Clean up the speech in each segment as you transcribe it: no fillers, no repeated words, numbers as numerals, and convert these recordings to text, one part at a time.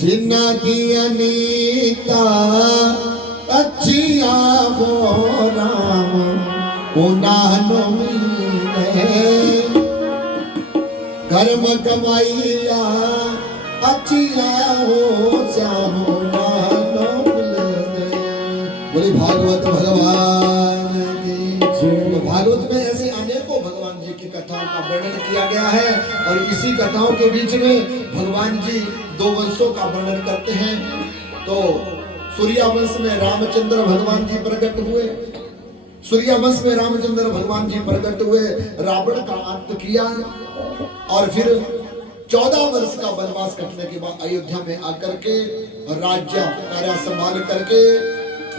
जिन्ना की अनीता अच्छिया हो राम उन्हानो मिले कर्म कमाइया अच्छिया हो श्याम उन्हानो मिले। बोली भागवत भगवान की। तो भागवत में ऐसे अनेकों भगवान जी की कथाओं का वर्णन किया गया है और इसी कथाओं के बीच में भगवान जी दो वंशों का वर्णन करते हैं। तो सूर्या वंश में रामचंद्र भगवान जी प्रकट हुए। सूर्या वंश में रामचंद्र भगवान जी प्रकट हुए, रावण का अंत किया और फिर 14 वर्ष का वनवास कटने के बाद अयोध्या में आकर के राज्य कार्य संभाल करके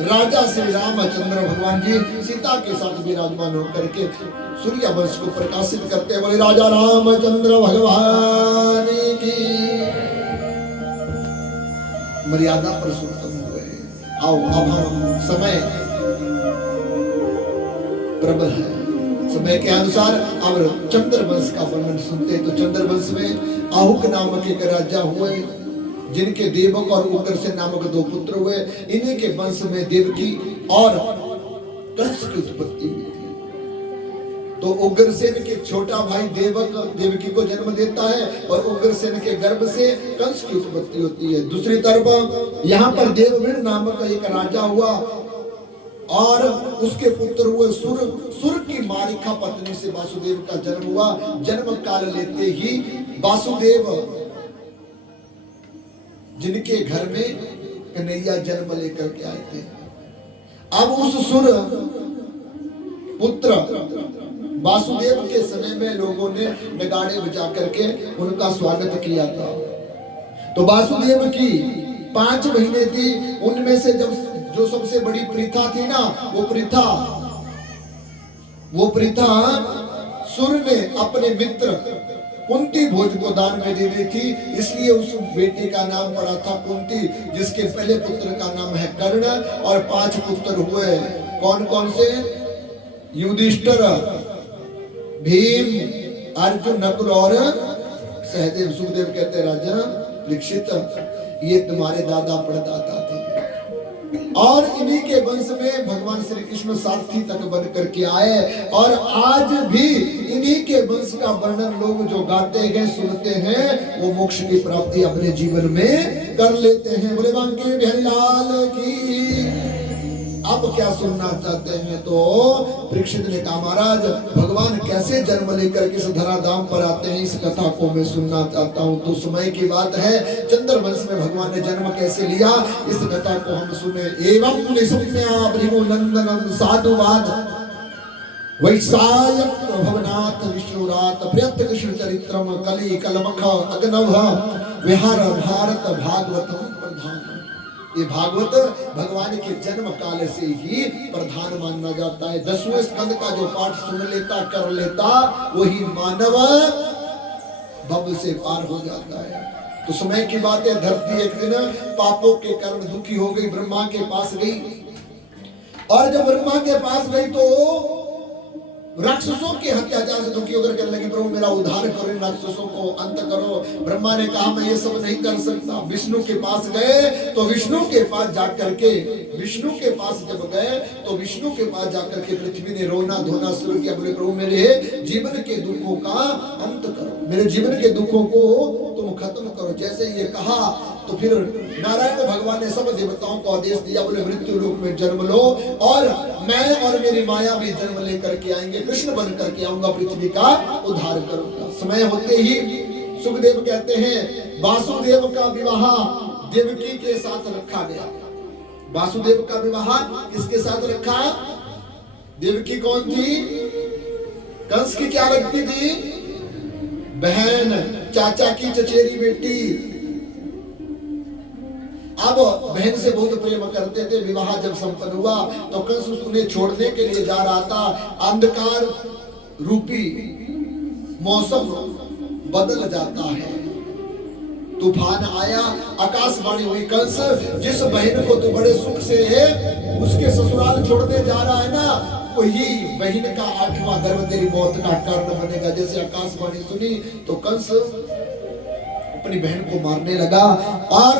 राजा श्री रामचंद्र भगवान जी सीता के साथ विराजमान होकर के सूर्य वंश को प्रकाशित करते हैं। बोले राजा रामचंद्र भगवान की। मर्यादा पुरुषोत्तम हुए। आओ अब हम समय प्रबल है, समय के अनुसार अब चंद्र वंश का वर्णन सुनते हैं। तो चंद्र वंश में आहुक नामक एक राजा हुए जिनके देवक और उग्रसेन नामक 2 पुत्र हुए। इन्हीं के वंश में देवकी और कंस की उत्पत्ति हुई थी। तो उग्रसेन के छोटा भाई देवक देवकी को जन्म देता है और उग्रसेन के गर्भ से कंस की उत्पत्ति होती है। दूसरी तरफ यहाँ पर देववीर नामक एक राजा हुआ और उसके पुत्र हुए सुर। सुर की मारिका पत्नी से वासुदेव का जन्म हुआ। जन्म काल लेते ही वासुदेव जिनके घर में कन्हैया जन्म लेकर के आए थे, अब उस सुर पुत्र वासुदेव के समय में लोगों ने नगाड़े बजा करके उनका स्वागत किया था। तो वासुदेव की 5 महीने थी, उनमें से जब जो सबसे बड़ी प्रथा थी ना, वो प्रथा सुर ने अपने मित्र कुंती भोज को दान में दे दी थी। इसलिए उस बेटे का नाम पड़ा था कुंती, जिसके पहले पुत्र का नाम है कर्ण और 5 पुत्र हुए। कौन कौन से? युधिष्ठिर, भीम, अर्जुन, नकुल और सहदेव। सुखदेव कहते राजा परीक्षित, ये तुम्हारे दादा परदादा थे और इन्हीं के वंश में भगवान श्री कृष्ण सारथी तक बन करके आए। और आज भी इन्हीं के वंश का वर्णन लोग जो गाते हैं सुनते हैं, वो मोक्ष की प्राप्ति अपने जीवन में कर लेते हैं। बोले बांके बिहारी लाल की। अब क्या सुनना चाहते हैं? तो परीक्षित ने कहा महाराज भगवान कैसे जन्म लेकर के इस धराधाम पर आते हैं, इस कथा को मैं सुनना चाहता हूँ। तो समय की बात है, चंद्र वंश में भगवान ने जन्म कैसे लिया, इस कथा को हम सुने। एवं निसुम्या भृगुनंदनम साधुवाद वैसायक भवनाथ विष्णुरात प्रियत कृष्ण चरित्रम कली कलमख अग्नव विहार भारत भागवतम प्रधान। ये भागवत भगवान के जन्म काल से ही प्रधान माना जाता है। 10वें स्कंद का जो पाठ सुन लेता कर लेता वही मानव भव से पार हो जाता है। तो समय की बात है, धरती एक दिन पापों के कारण दुखी हो गई, ब्रह्मा के पास गई और जब ब्रह्मा के पास गई तो राक्षसों के अत्याचार से दुखी होकर कहने लगी प्रभु मेरा उद्धार करो, इन राक्षसों को अंत करो। ब्रह्मा ने कहा मैं ये सब नहीं कर सकता। विष्णु के पास गए तो विष्णु के पास जाकर के विष्णु के पास जब गए तो विष्णु के पास जाकर के पृथ्वी ने रोना धोना शुरू किया। बोले प्रभु मेरे जीवन के दुखों का अंत करो, मेरे जीवन के दुखों को तुम खत्म करो। जैसे ये कहा तो फिर नारायण भगवान ने सब देवताओं को आदेश दिया, बोले मृत्यु लोक में जन्म लो और मैं और मेरी माया भी जन्म लेकर के आएंगे, कृष्ण बन करके आऊंगा, पृथ्वी का उद्धार करूंगा। समय होते ही सुखदेव कहते हैं वासुदेव का विवाह देवकी के साथ रखा गया। वासुदेव का विवाह किसके साथ रखा? देवकी कौन थी? कंस की क्या लगती थी? बहन, चाचा की चचेरी बेटी। अब बहन से बहुत प्रेम करते थे। विवाह जब संपन्न हुआ तो कंस उन्हें छोड़ने के लिए जा रहा था। अंधकार रूपी मौसम बदल जाता है, तूफान आया, आकाशवाणी हुई कंस जिस बहन को तू बड़े सुख से है उसके ससुराल छोड़ने जा रहा है ना, वही बहन का 8वां गर्भ तेरी मौत का कारण बनेगा। जैसे आकाशवाणी सुनी तो कंस अपनी बहन को मारने लगा। और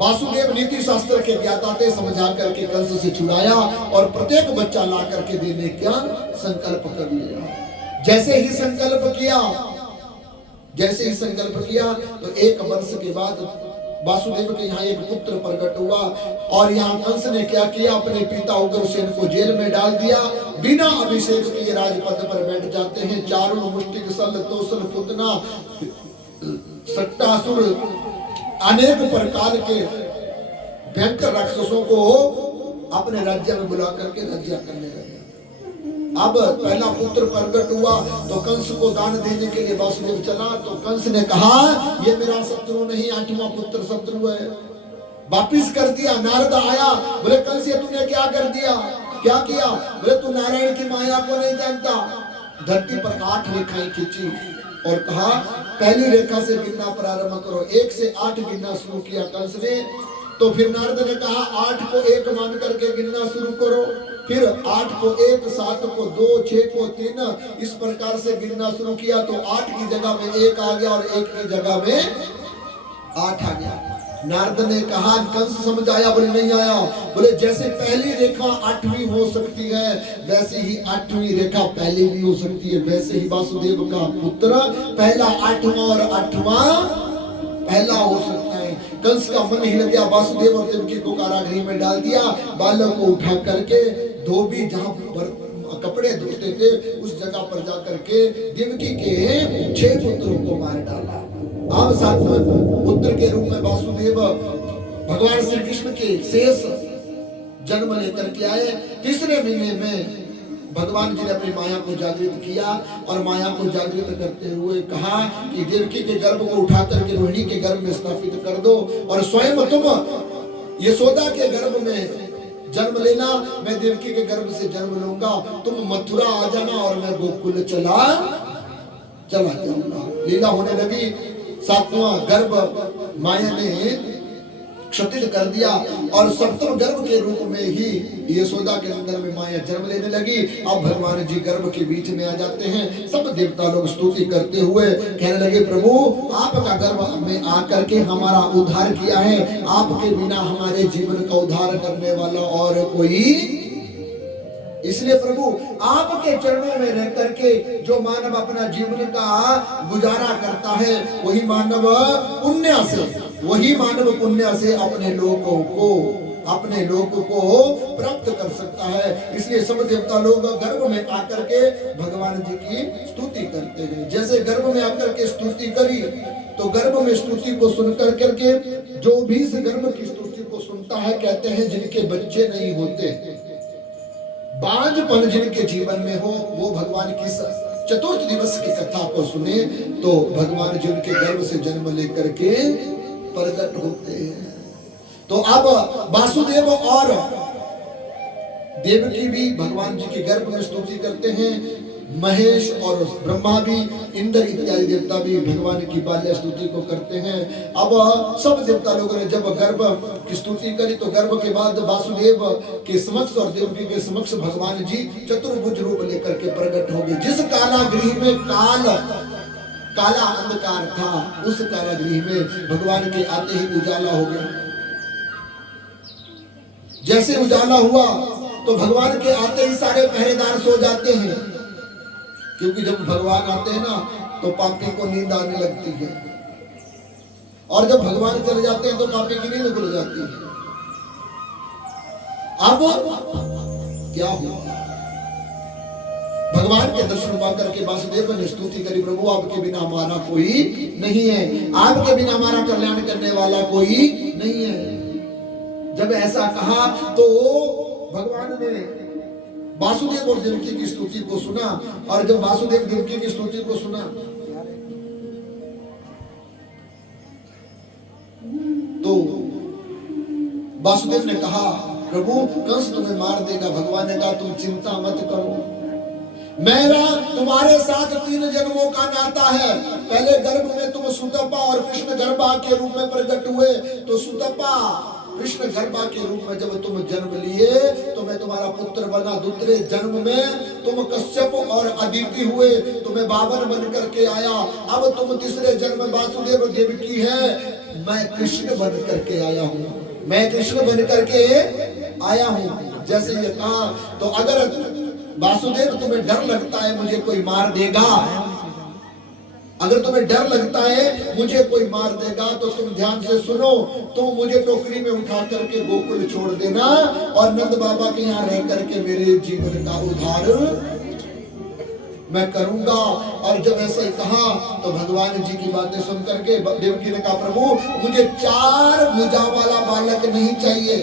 वासुदेव नीति शास्त्र के ज्ञाता थे, समझा करके कंस से छुड़ाया और प्रत्येक बच्चा ला करके देने का संकल्प कर लिया। जैसे ही संकल्प किया तो 1 वर्ष के बाद वासुदेव के यहाँ एक पुत्र प्रकट हुआ। और यहाँ कंस ने क्या किया, अपने पिता उग्रसेन को जेल में डाल दिया। बिना अभिषेक के राजपद पर बैठ जाते हैं। चारुण, मुष्टिक, सल, तोसल, पुतना, सट्टासुर, अनेक प्रकार के भयंकर राक्षसों को अपने राज्य में बुला करके राज्य करने लगे। अब पहला पुत्र प्रकट हुआ तो कंस को दान देने के लिए वासुदेव चला। तो कंस ने कहा ये मेरा शत्रु नहीं, 8वां पुत्र शत्रु है। वापिस कर दिया। नारद आया, बोले कंस ये तूने क्या कर दिया, क्या किया? बोले तू नारायण की माया को नहीं जानता। धरती पर 8 रेखाएं खींची और कहा पहली रेखा से गिनना प्रारंभ करो। 1 से 8 गिनना शुरू किया कंस ने। तो फिर नारद ने कहा 8 को 1 मान करके गिनना शुरू करो। फिर 8 को 1, 7 को 2, 6 को 3, इस प्रकार से गिनना शुरू किया। तो 8 की जगह में 1 आ गया और 1 की जगह में 8 आ गया। नारद ने कहा, कंस समझ आया? बोले नहीं आया। बोले जैसे पहली रेखा 8वीं हो सकती है, वैसे ही 8वीं रेखा पहली भी हो सकती है। वैसे ही वासुदेव का पुत्र पहला 8वां और 8वां पहला हो सकता है। कंस का मन हिल गया। वासुदेव और देवकी को कारागृह में डाल दिया। बालक को उठा करके धोबी जहां पर कपड़े धोते थे उस जगह पर जाकर के देवकी के 6 पुत्रों को मार डाला। अब 7वें पुत्र के रूप में वासुदेव भगवान श्री कृष्ण के शेष जन्म लेकर के आए। तीसरे महीने में भगवान जी ने अपनी माया को जागृत किया और माया को जागृत करते हुए कहा कि देवकी के गर्भ को उठा करके रोहिणी के गर्भ में स्थापित कर दो और स्वयं तुम यशोदा के गर्भ में जन्म लेना, मैं देवकी के गर्भ से जन्म लूंगा। तुम मथुरा आ जाना और मैं गोकुल चला जाऊंगा। लीला होने लगी। 7वां गर्भ माया ने क्षतित कर दिया और 7वें गर्भ के रूप में ही यशोदा के अंदर में माया जन्म लेने लगी। अब भगवान जी गर्भ के बीच में आ जाते हैं। सब देवता लोग स्तुति करते हुए कहने लगे, प्रभु आपका गर्भ में आकर के हमारा उद्धार किया है। आपके बिना हमारे जीवन का उद्धार करने वाला और कोई, इसलिए प्रभु आपके चरणों में रह करके जो मानव अपना जीवन का गुजारा करता है वही मानव पुण्य से अपने लोगों को प्राप्त कर सकता है। इसलिए सब देवता लोग गर्भ में आकर के भगवान जी की स्तुति करते हैं। जैसे गर्भ में आकर के स्तुति करी तो गर्भ में स्तुति को सुन करके जो भी इस गर्भ की स्तुति को सुनता है, कहते हैं जिनके बच्चे नहीं होते, बांझपन जिनके जीवन में हो, वो भगवान की चतुर्थ दिवस की कथा को सुने तो भगवान जी उनके गर्भ से जन्म लेकर के प्रकट होते हैं। तो अब वासुदेव और देवकी भी भगवान जी के गर्भ में स्तुति करते हैं। महेश और ब्रह्मा भी, इंद्र इत्यादि देवता भी भगवान की बाल्य स्तुति को करते हैं। अब सब देवता लोगों ने जब गर्भ की स्तुति करी तो गर्भ के बाद वासुदेव के समक्ष और देवकी के समक्ष भगवान जी चतुर्भुज रूप लेकर के प्रकट हो गए। जिस कारागृह में काला अंधकार था, उस कारागृह में भगवान के आते ही उजाला हो गया। जैसे उजाला हुआ तो भगवान के आते ही सारे पहरेदार सो जाते हैं, क्योंकि जब भगवान आते हैं ना तो पापी को नींद आने लगती है और जब भगवान चले जाते हैं तो पापी की नींद खुल जाती है। अब क्या हुआ? भगवान के दर्शन पा करके वासुदेव ने स्तुति करी, प्रभु आपके बिना हमारा कोई नहीं है, आपके बिना हमारा कल्याण करने वाला कोई नहीं है। जब ऐसा कहा तो भगवान ने वासुदेव और देवकी की स्तुति को सुना और जब वासुदेव देवकी की स्तुति को सुना तो वासुदेव ने कहा, प्रभु कंस तुम्हें मार देगा। भगवान ने कहा तुम चिंता मत करो, मेरा तुम्हारे साथ 3 जन्मों का नाता है। पहले गर्भ में तुम सुतपा और कृष्ण गर्भा के रूप में प्रकट हुए तो सुतपा कृष्ण गर्भा के रूप में जब तुम जन्म लिए तो मैं तुम्हारा पुत्र बना। दूसरे जन्म में तुम कश्यप और अदिति हुए, तुम्हें बावन बन करके आया। अब तुम तीसरे जन्म में वासुदेव देवकी है, मैं कृष्ण बन करके आया हूँ, मैं कृष्ण बन करके आया हूँ। जैसे ये कहा तो अगर वासुदेव तुम्हें डर लगता है मुझे कोई मार देगा, अगर तुम्हें डर लगता है मुझे कोई मार देगा तो तुम ध्यान से सुनो, तुम मुझे टोकरी में उठा करके गोकुल छोड़ देना और नंद बाबा के यहाँ रह करके मेरे जीवन का उद्धार मैं करूंगा। और जब ऐसे कहा तो भगवान जी की बातें सुन करके देवकी ने कहा प्रभु मुझे 4 भुजा वाला बालक नहीं चाहिए,